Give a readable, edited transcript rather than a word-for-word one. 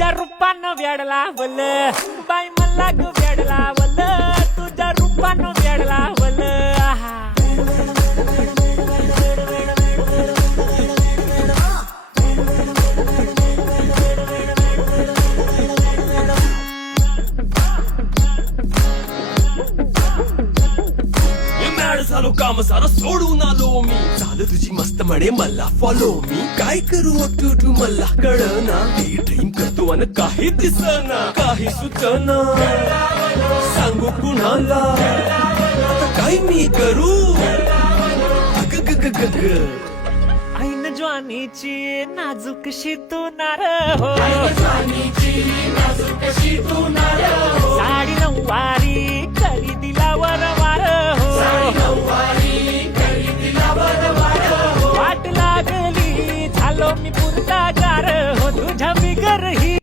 तुझ्या रूपानं वेड लावल बाई मला ग वेड लावल तुझ्या रूपानं वेड लावल आहा झालो काम सारं सोडून आलो मी झालं तुझी मस्त म्हणे मला फॉलो मी काय करू तू मला कळना हे ड्रीम करतो आणि काही दिसना काही सुचना सांगू कुणाला आता काय मी करू अग ग ग ग ग ऐन ज्वानीची नाजूकशी तू नार हो